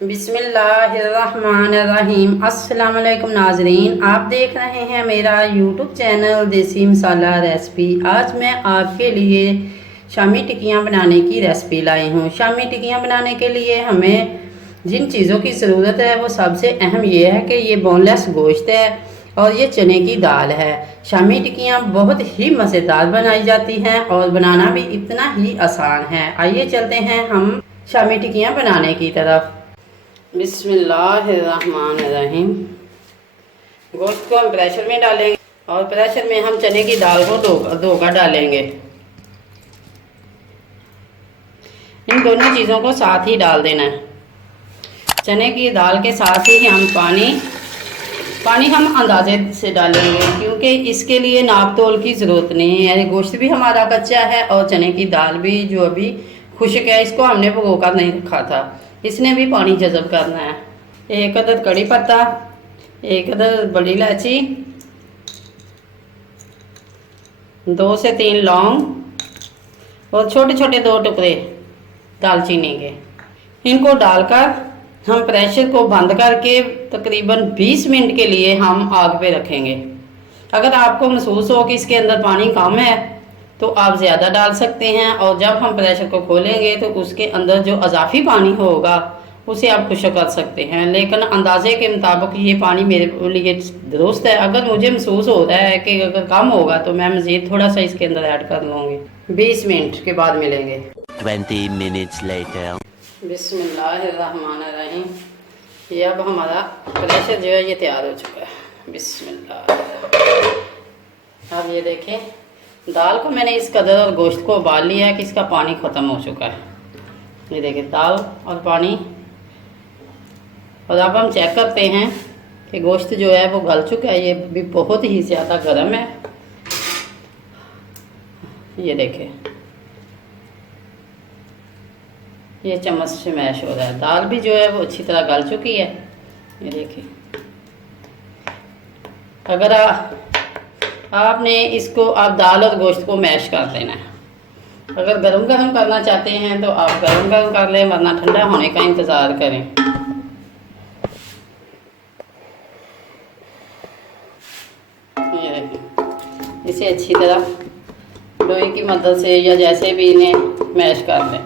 बिस्मिल्लाहिर्रहमानिर्रहीम। अस्सलाम वालेकुम नाजरीन, आप देख रहे हैं मेरा यूट्यूब चैनल देसी मसाला रेसिपी। आज मैं आपके लिए शामी टिक्कियाँ बनाने की रेसिपी लाई हूँ। शामी टिक्कियाँ बनाने के लिए हमें जिन चीज़ों की ज़रूरत है वो सबसे अहम ये है कि ये बोनलेस गोश्त है और ये चने की दाल है। शामी टिक्कियाँ बहुत ही मज़ेदार बनाई जाती हैं और बनाना भी इतना ही आसान है। आइए चलते हैं हम शामी टिक्कियाँ बनाने की तरफ। बिस्मिल्लाहिर्रहमानिर्रहीम। गोश्त को हम प्रेशर में डालेंगे और प्रेशर में हम चने की दाल को धोकर डालेंगे। इन दोनों चीज़ों को साथ ही डाल देना है। चने की दाल के साथ ही हम पानी हम अंदाजे से डालेंगे, क्योंकि इसके लिए नाप तोल की ज़रूरत नहीं है। गोश्त भी हमारा कच्चा है और चने की दाल भी जो अभी खुश्क है, इसको हमने भिगोकर नहीं रखा था, इसने भी पानी जज़ब करना है। एक अदद कड़ी पत्ता, एक अदद बड़ी इलायची, 2 से 3 लौंग और छोटे छोटे 2 टुकड़े दालचीनी के। इनको डालकर हम प्रेशर को बंद करके तकरीबन 20 मिनट के लिए हम आग पे रखेंगे। अगर आपको महसूस हो कि इसके अंदर पानी कम है तो आप ज़्यादा डाल सकते हैं, और जब हम प्रेशर को खोलेंगे तो उसके अंदर जो अजाफी पानी होगा उसे आप खुश्क कर सकते हैं। लेकिन अंदाजे के मुताबिक ये पानी मेरे लिए दुरुस्त है। अगर मुझे महसूस हो रहा है कि अगर कम होगा तो मैं मज़ीद थोड़ा सा इसके अंदर ऐड कर लूँगी। 20 मिनट के बाद मिलेंगे। 20 minutes later. बिस्मिल्लाहिर्रहमानिर्रहीम। ये अब हमारा प्रेशर जो है ये तैयार हो चुका है। बिस्मिल्लाह। अब ये देखें, दाल को मैंने इस कदर और गोश्त को उबाल लिया है कि इसका पानी ख़त्म हो चुका है। ये देखिए दाल और पानी। और अब हम चेक करते हैं कि गोश्त जो है वो गल चुका है। ये भी बहुत ही ज़्यादा गर्म है। ये देखें, ये चम्मच से मैश हो रहा है। दाल भी जो है वो अच्छी तरह गल चुकी है। ये देखिए, अगर आपने इसको आप दाल और गोश्त को मैश कर देना है। अगर गरम गरम करना चाहते हैं तो आप गरम गरम कर लें, वरना ठंडा होने का इंतज़ार करें। ये देखें, इसे अच्छी तरह लोहे की मदद से या जैसे भी इन्हें मैश कर लें।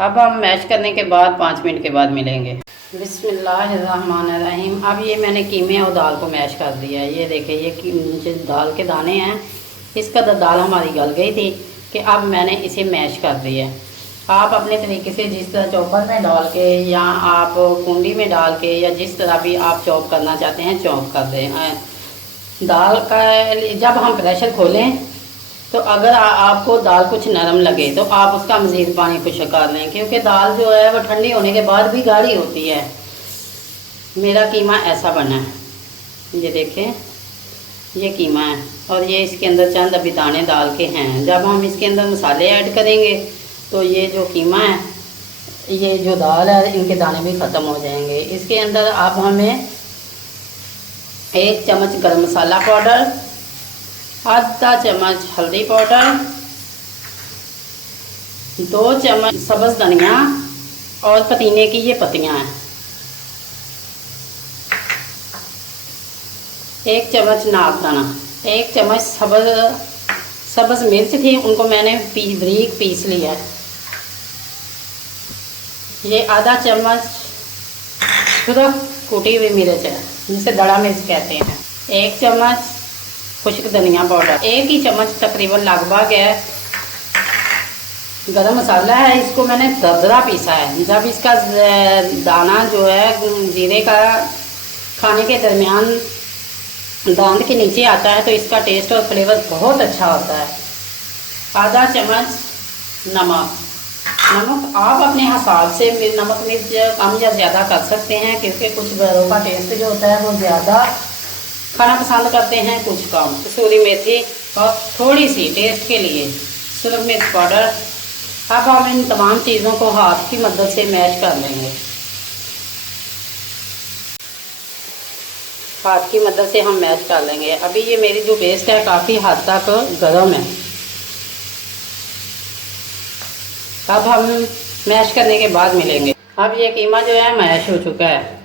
अब हम मैश करने के बाद 5 मिनट के बाद मिलेंगे। बिस्मिल्लाहिर्रहमानिर्रहीम। अब ये मैंने कीमे और दाल को मैश कर दिया है। ये देखें, ये नीचे दाल के दाने हैं। इसका दाल हमारी गल गई थी कि अब मैंने इसे मैश कर दिया है। आप अपने तरीके से जिस तरह चॉपर में डाल के या आप कुंडी में डाल के या जिस तरह भी आप चॉप करना चाहते हैं चॉप कर दें। दाल का जब हम प्रेशर खोलें तो अगर आपको दाल कुछ नरम लगे तो आप उसका मज़ीद पानी खुश्क कर लें, क्योंकि दाल जो है वो ठंडी होने के बाद भी गाढ़ी होती है। मेरा कीमा ऐसा बना है। ये देखें, ये कीमा है और ये इसके अंदर चंद अभी दाने डाल के हैं। जब हम इसके अंदर मसाले ऐड करेंगे तो ये जो कीमा है, ये जो दाल है, इनके दाने भी ख़त्म हो जाएंगे। इसके अंदर आप हमें 1 चम्मच गरम मसाला पाउडर, आधा चम्मच हल्दी पाउडर, 2 चम्मच सब्ज़ धनिया और पुदीने की ये पत्तियां हैं, 1 चम्मच नागदाना, 1 चम्मच सब्ज़ मिर्च थी, उनको मैंने बारीक पीस लिया है। ये आधा चम्मच शुद्ध कूटी हुई मिर्च है, जिसे दड़ा मिर्च कहते हैं। 1 चम्मच खुश्क धनिया पाउडर, 1 ही चम्मच तकरीबन लगभग है गरम मसाला है। इसको मैंने दरदरा पीसा है। जब इसका दाना जो है जीरे का खाने के दरमियान दांत के नीचे आता है तो इसका टेस्ट और फ्लेवर बहुत अच्छा होता है। आधा चम्मच नमक आप अपने हिसाब से नमक मिर्च कम या ज़्यादा कर सकते हैं, क्योंकि कुछ घरों का टेस्ट जो होता है वो ज़्यादा खाना पसंद करते हैं, कुछ कम। कसूरी मेथी और थोड़ी सी टेस्ट के लिए सुरख मिर्च पाउडर। अब हम इन तमाम चीज़ों को हाथ की मदद से मैश कर लेंगे। हाथ की मदद से हम मैश कर लेंगे। अभी ये मेरी जो पेस्ट है काफ़ी हद तक गर्म है। अब हम मैश करने के बाद मिलेंगे। अब ये कीमा जो है मैश हो चुका है।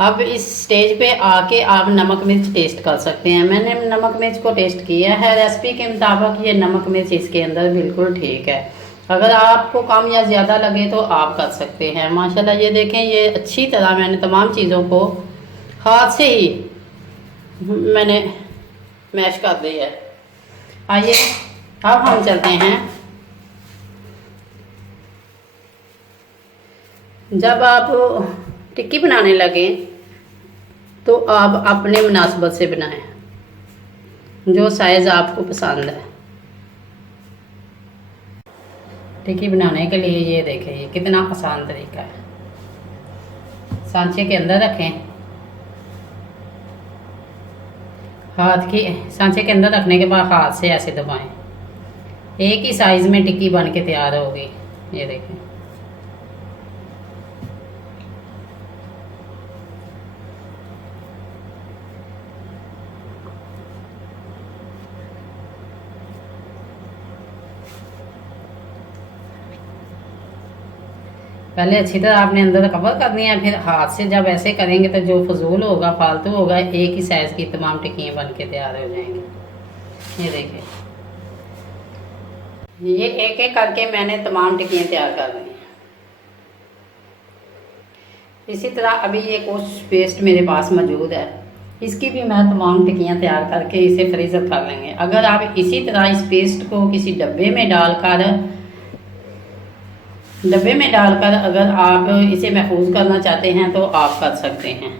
अब इस स्टेज पे आके आप नमक मिर्च टेस्ट कर सकते हैं। मैंने नमक मिर्च को टेस्ट किया है, रेसिपी के मुताबिक ये नमक मिर्च इसके अंदर बिल्कुल ठीक है। अगर आपको कम या ज़्यादा लगे तो आप कर सकते हैं। माशाल्लाह ये देखें, ये अच्छी तरह मैंने तमाम चीज़ों को हाथ से ही मैंने मैश कर दिया है। आइए अब हम चलते हैं, जब आप टिक्की बनाने लगे तो आप अपने मुनासबत से बनाएं, जो साइज़ आपको पसंद है। टिक्की बनाने के लिए ये देखें, ये कितना आसान तरीका है। सांचे के अंदर रखें, हाथ की सांचे के अंदर रखने के बाद हाथ से ऐसे दबाएं, एक ही साइज़ में टिक्की बन के तैयार होगी। ये देखें, पहले अच्छी तरह आपने अंदर कवर करनी है, फिर हाथ से जब ऐसे करेंगे तो जो फजूल होगा, फालतू होगा, एक ही साइज़ की तमाम टिक्कियाँ बन के तैयार हो जाएंगी। ये देखिए, ये एक एक करके मैंने तमाम टिक्कियाँ तैयार कर ली हैं। इसी तरह अभी ये कुछ पेस्ट मेरे पास मौजूद है, इसकी भी मैं तमाम टिक्कियाँ तैयार करके इसे फ्रीज़र कर लेंगे। अगर आप इसी तरह इस पेस्ट को किसी डब्बे में डालकर अगर आप इसे महफूज करना चाहते हैं तो आप कर सकते हैं।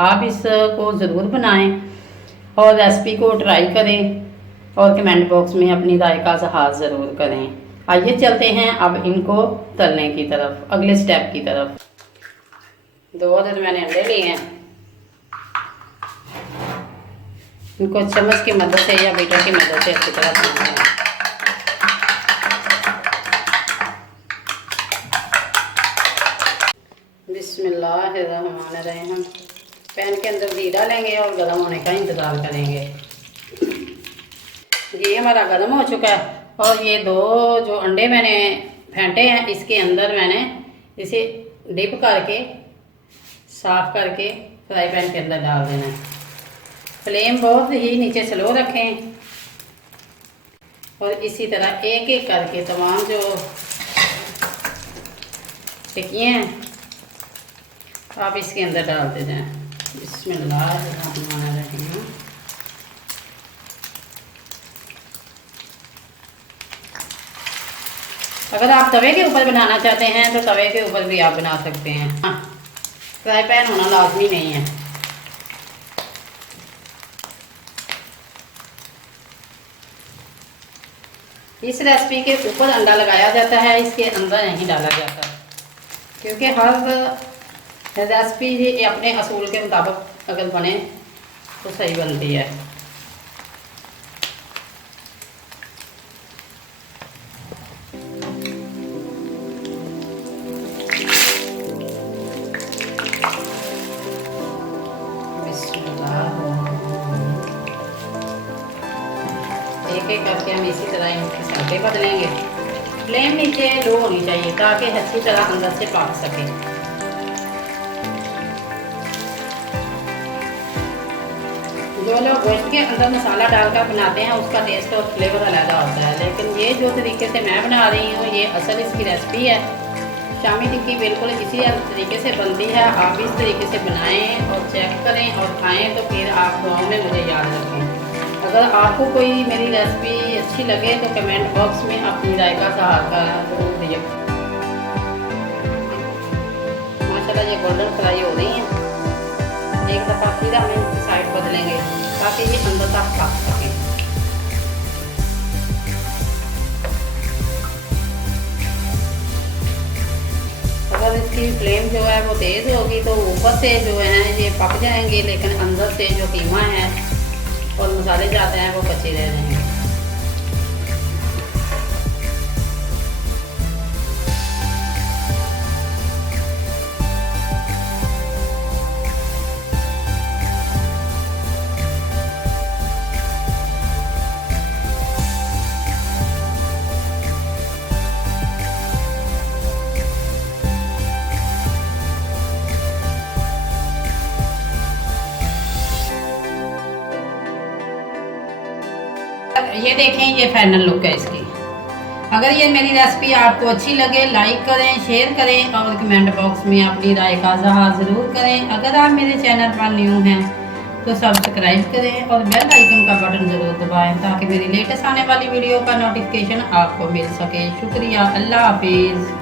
आप इसको ज़रूर बनाएं और रेसिपी को ट्राई करें और कमेंट बॉक्स में अपनी राय का इज़हार ज़रूर करें। आइए चलते हैं अब इनको तलने की तरफ, अगले स्टेप की तरफ। 2 अदद मैंने अंडे लिए हैं, इनको चम्मच की मदद से या बीटर की मदद से अच्छी तरह बनाना है। बिस्मिल्लाहिर्रहमानिर्रहीम। पैन के अंदर घी डालेंगे और गर्म होने का इंतज़ार करेंगे। घी हमारा गर्म हो चुका है और ये 2 जो अंडे मैंने फेंटे हैं इसके अंदर मैंने इसे डिप करके साफ़ करके फ्राई पैन के अंदर डाल देना है। फ्लेम बहुत ही नीचे स्लो रखें और इसी तरह एक एक करके तमाम जो टिक्कियाँ हैं आप इसके अंदर डालते जाएं। बिस्मिल्लाहिर्रहमानिर्रहीम। अगर आप तवे के ऊपर बनाना चाहते हैं तो तवे के ऊपर भी आप बना सकते हैं। हाँ, फ्राई पैन होना लाजमी नहीं है। इस रेसिपी के ऊपर अंडा लगाया जाता है, इसके अंदर नहीं डाला जाता, क्योंकि हर रेसिपी अपने असूल के मुताबिक अगर बने तो सही बनती है। एक एक करके हम इसी तरह इनकी साइडें बदलेंगे। फ्लेम नीचे लो होनी चाहिए ताकि अच्छी तरह अंदर से पक सके। जो लोग गोश्त के अंदर मसाला डालकर बनाते हैं उसका टेस्ट और फ्लेवर अलग होता है, लेकिन ये जो तरीके से मैं बना रही हूँ ये असल इसकी रेसिपी है। शामी टिक्की बिल्कुल इसी तरीके से बनती है। आप इस तरीके से बनाएं और चेक करें और खाएं तो फिर आप दुआओं में मुझे याद रखें। अगर आपको कोई मेरी रेसिपी अच्छी लगे तो कमेंट बॉक्स में अपनी राय का सहारा जरूर दिए। माशाल्लाह ये गोल्डन फ्राई हो रही हैं। एक दफ़ा फिर हम इनकी साइड बदलेंगे ताकि ये अंदर तक पक सके। अगर इसकी फ्लेम जो है वो तेज़ होगी तो ऊपर से जो है ये पक जाएंगे, लेकिन अंदर से जो कीमा है और मसाले जाते हैं वो कच्चे रह जाएंगे। ये देखें, ये फाइनल लुक है इसकी। अगर ये मेरी रेसिपी आपको अच्छी लगे लाइक करें, शेयर करें और कमेंट बॉक्स में अपनी राय का इज़हार ज़रूर करें। अगर आप मेरे चैनल पर न्यू हैं तो सब्सक्राइब करें और बेल आइकन का बटन ज़रूर दबाएं ताकि मेरी लेटेस्ट आने वाली वीडियो का नोटिफिकेशन आपको मिल सके। शुक्रिया, अल्लाह हाफिज़।